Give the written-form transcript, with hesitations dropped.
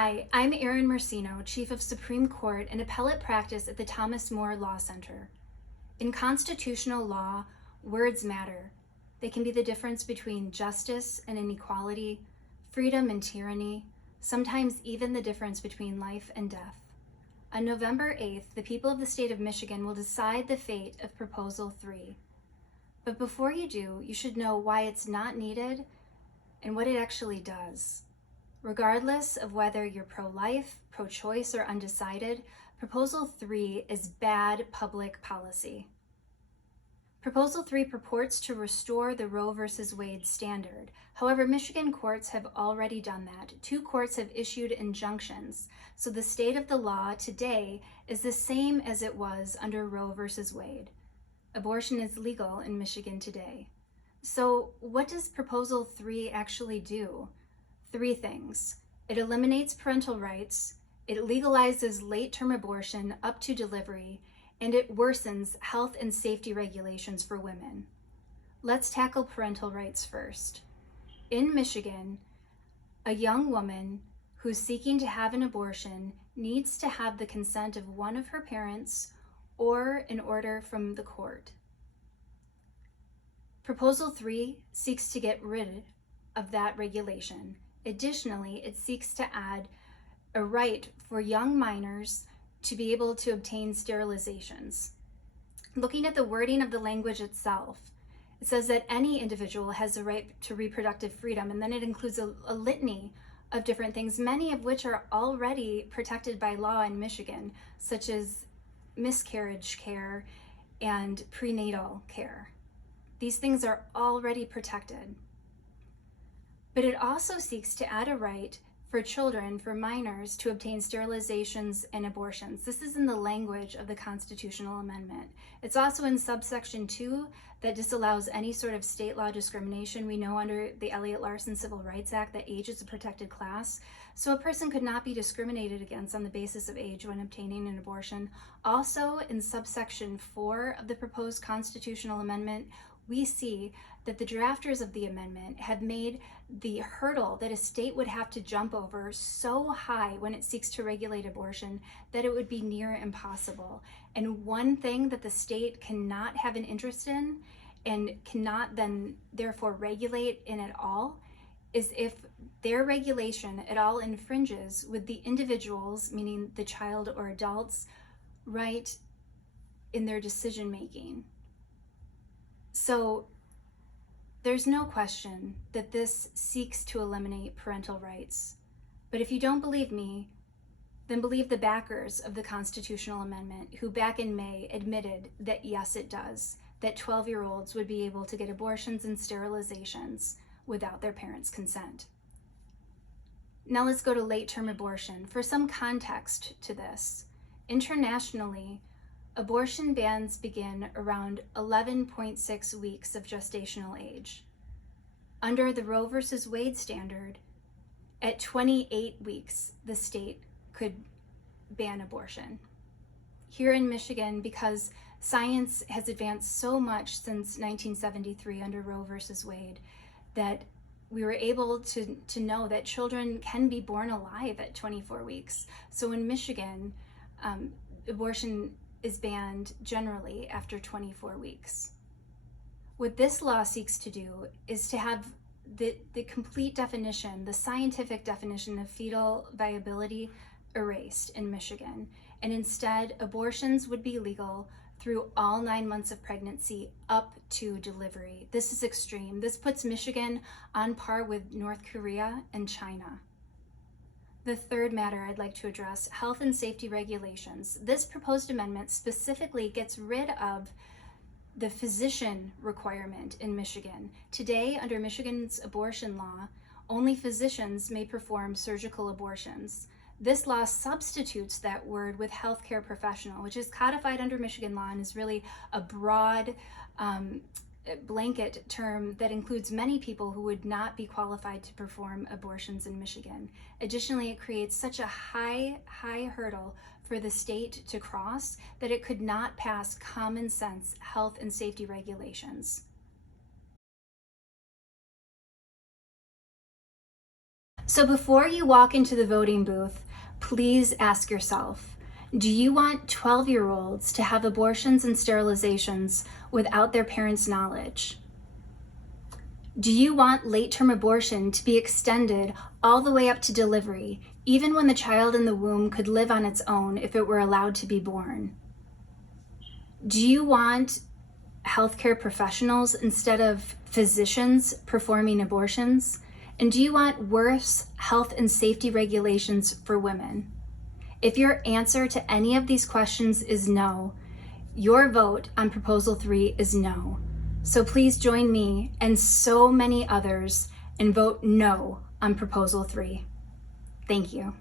Hi, I'm Erin Mercino, Chief of Supreme Court and Appellate Practice at the Thomas More Law Center. In constitutional law, words matter. They can be the difference between justice and inequality, freedom and tyranny, sometimes even the difference between life and death. On November 8th, the people of the state of Michigan will decide the fate of Proposal 3. But before you do, you should know why it's not needed and what it actually does. Regardless of whether you're pro-life, pro-choice, or undecided, Proposal 3 is bad public policy. Proposal 3 purports to restore the Roe v. Wade standard. However, Michigan courts have already done that. 2 courts have issued injunctions, so the state of the law today is the same as it was under Roe v. Wade. Abortion is legal in Michigan today. So what does Proposal 3 actually do? 3 things. It eliminates parental rights, it legalizes late-term abortion up to delivery, and it worsens health and safety regulations for women. Let's tackle parental rights first. In Michigan, a young woman who's seeking to have an abortion needs to have the consent of one of her parents or an order from the court. Proposal 3 seeks to get rid of that regulation. Additionally, it seeks to add a right for young minors to be able to obtain sterilizations. Looking at the wording of the language itself, it says that any individual has a right to reproductive freedom, and then it includes a litany of different things, many of which are already protected by law in Michigan, such as miscarriage care and prenatal care. These things are already protected. But it also seeks to add a right for children, for minors, to obtain sterilizations and abortions. This is in the language of the constitutional amendment. It's also in subsection 2 that disallows any sort of state law discrimination. We know under the Elliott-Larsen Civil Rights Act that age is a protected class, so a person could not be discriminated against on the basis of age when obtaining an abortion. Also in subsection 4 of the proposed constitutional amendment, we see that the drafters of the amendment have made the hurdle that a state would have to jump over so high when it seeks to regulate abortion that it would be near impossible. And one thing that the state cannot have an interest in and cannot then therefore regulate in at all is if their regulation at all infringes with the individual's, meaning the child or adult's, right in their decision making. So there's no question that this seeks to eliminate parental rights. But if you don't believe me, then believe the backers of the constitutional amendment, who back in May admitted that yes, it does, that 12-year-olds would be able to get abortions and sterilizations without their parents' consent. Now let's go to late-term abortion. For some context to this, internationally, abortion bans begin around 11.6 weeks of gestational age. Under the Roe v. Wade standard, at 28 weeks, the state could ban abortion. Here in Michigan, because science has advanced so much since 1973 under Roe v. Wade, that we were able to know that children can be born alive at 24 weeks. So in Michigan, abortion is banned generally after 24 weeks. What this law seeks to do is to have the complete definition, the scientific definition of fetal viability erased in Michigan. And instead, abortions would be legal through all 9 months of pregnancy up to delivery. This is extreme. This puts Michigan on par with North Korea and China. The third matter I'd like to address, health and safety regulations. This proposed amendment specifically gets rid of the physician requirement in Michigan. Today, under Michigan's abortion law, only physicians may perform surgical abortions. This law substitutes that word with healthcare professional, which is codified under Michigan law and is really a broad blanket term that includes many people who would not be qualified to perform abortions in Michigan. Additionally, it creates such a high hurdle for the state to cross that it could not pass common sense health and safety regulations. So before you walk into the voting booth, please ask yourself, do you want 12-year-olds to have abortions and sterilizations without their parents' knowledge? Do you want late-term abortion to be extended all the way up to delivery, even when the child in the womb could live on its own if it were allowed to be born? Do you want healthcare professionals instead of physicians performing abortions? And do you want worse health and safety regulations for women? If your answer to any of these questions is no, your vote on Proposal 3 is no. So please join me and so many others and vote no on Proposal 3. Thank you.